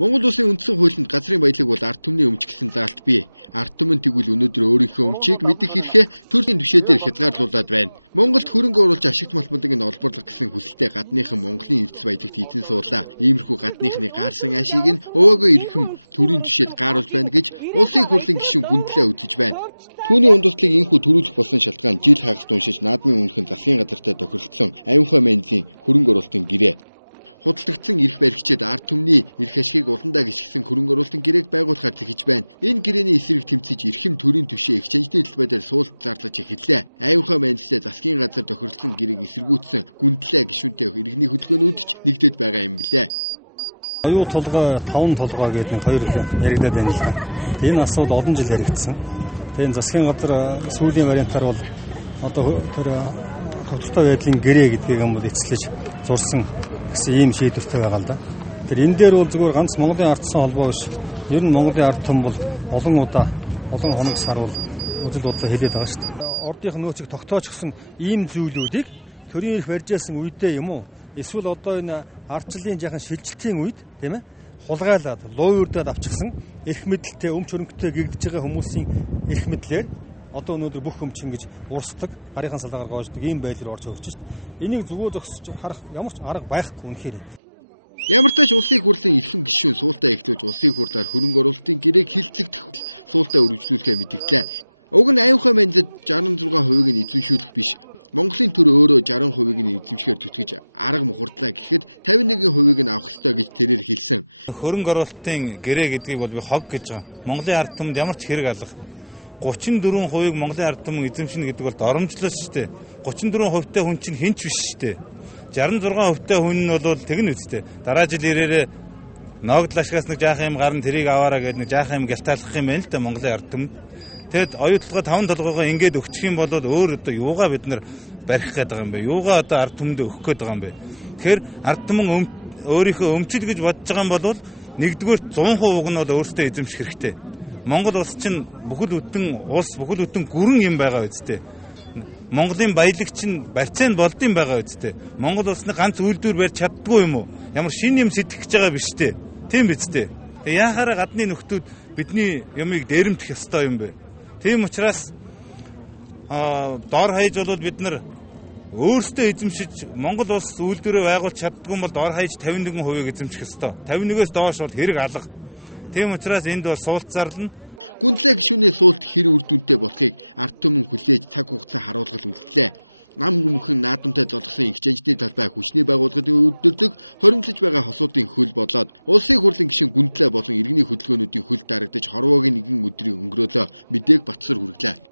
Монгол улсын үндсэн хуулинд газрын баялаг бол ард түмний өмч гэсэн заалт бий. Ард түмэн тэгвэл өнөөдөр өөрийнхөө өмчийг мэдэх хэрэгэ төрлийн түвшээр хязгаарлуулад байна. Монголд хөрөнгө оруулж ашигт малбалыг нь олборлох гэсэн хүсэлтэй гадныхан Монголын эрдэс баялагт эзэн суулаа. Иймэрхүү гадныхны гаарсан ашиг нь өвөөгөө ирхэм төрийн түвшээр гааруулж байна гэж улсын хурлын гишүүн гүндлээ үзэж байна. Түүний ундуудлыг инхүү төрүүлэх болсон шалтгаан жил хагас уншиж наадмын өмнөхөн засгийн газартай тохиролцсон аюунхай мензийн хөрөнгө оруулалтын гэрээ. Худалдагдсан эрх баригчид ард түмний эрх ашигыг уландаа гიშгсэн хөрөнгө оруулалтын гэрээг байгуулахаар зэхэж байна. Энэ гэрээний эсрэг тэмцэж эрхэм төрийн түвшээ эксченжний талбайдаар суулт зарлаж эхэллээ. Аюунхай мензтэй засгийн газар тохиролцсон гэрээг эсэргүүцсэн гүндлээ гишүүнтэй иргэний хөдөлгөөнүүд ч нэгдээд байгаа юм билээ. Аюу толгой 5 толгой гэдэг нэг хоёр яригдаад байна л да. Энэ асуудал олон жил яригдсан. Тэгээд засгийн газар сүүлийн вариантаар бол одоо тэр хөвтөлтэй байдлын гэрээ гэдгийг юм бол эцэлж зурсан гэсэн ийм шийдвэртэй байгаа л да. Тэр энэ дээр бол зөвхөн ганц Монголын ардсан холбоо биш. Ер нь Монголын ард түмэн бол олон удаа, олон хоног сар бол үжил бодлоо хэлээд байгаа шүү дээ. Ордынх нөөцийг тогтоочсон ийм зүйлүүдийг төрийн эрх барьж яасан үедээ юм уу? Эсвэл одоо энэ ардчлалын жаахан шилжилтийн үед тийм ээ хулгайлаад луу үрдээд авчихсан эрх мэдэлтэй өмч хөрөнгөтэй гэгдэж байгаа хүмүүсийн эрх мэдлэр одоо өнөөдөр бүх өмч ингэж урсдаг, гарынхан салаагаар гоождаг ийм байдлаар орж өгч шүү дээ. Энийг зөвөө зогсож харах ямар ч арга байхгүй үнэхээр. Ямар ч тач улсын хурлын эрхэм гишүүн суултаа эхлүүлж улсын хурлаар хөрөнгө оруулалтын гэрээг хилцэгдэх суултаа өргөжлүүлэхээ мэдгдлээ. Уг нь аюунхай мензэд 66% нь эзэмшүүлэх биш. Монголын төр өөрөө 60% нь эзэмшгээр зүтгэж арга мухардлаа гэхэд 51% нь авах ёстой гэж тэрээр хэлсэн. Хөрөнгө оруулалтын гэрээ гэдгийг бол би хог гэж байгаа. Монголын ард түмэнд ямар ч хэрэг алга. 34% Монголын ард түмэн эзэмшнэ гэдэг бол доромжлол шүү дээ. 34% хүн чинь хинч биш шүү дээ. 66% хүн нь бол тэгнэ үстэй. Дараа жил ирээрээ ногдол ашигаас нэг жаахан юм гарна тэрийг аваараа гэдэг нэг жаахан юм гялтаалах юм байна л да Монголын ард түмэнд. Тэгэд оюутлага 5 толгойгоо ингээд өгчих юм бол өөр одоо юугаа бид нар барих гээд байгаа юм бэ? Юугаа одоо ард түмэнд өгөх гээд байгаа юм бэ? Тэгэхээр ард түмэн өөрийнхөө өмчил гэж бодож байгаа юм бол нэгдүгээр 100% нь бол өөртөө эзэмших хэрэгтэй. Монгол улс чинь бүхэл бүтэн гүрэн юм байгаа үстэй. Монголын баялаг чинь барьцаанд болдсон байгаа үстэй. Монгол улсны ганц үйлдвэр барьж чаддгүй юм уу? Ямар шинэ юм сэтгэж байгаа биш үү? Тийм биз дээ. Тэгээ яхаараа гадны нөхдүүд бидний юмыг дээрэмдэх ёстой юм бэ? Тийм учраас дор хаяж болоод бид нар өөрсдөө эзэмшиж Монгол улс үйлдвэрээ байгуулж чаддгүй бол дор хаяж 51% эзэмших ёстой. 51-өөс доош бол хэрэг алга. Тийм учраас энд бол суулт зарлана. Гүндлээ гишүүний суулт хэр үр дүнтэй болохыг ард түмэн хүлээж цаг хугацаа харуулгал үлдлээ. Нам гүмхэн наадамтай золгосон эксченжний талбай хүчний байгууллагын өдрлөг хоримтлж байгаа хосуудын хөл болоод улсын хурлын гишүүн гүндлээ болон иргэний хөдөлгөөнүүдийн хөл дарагдаж хорвоогийн нэгэн өдрийг өнгөрөөлөө мэдээг Батсар хүргэлээ.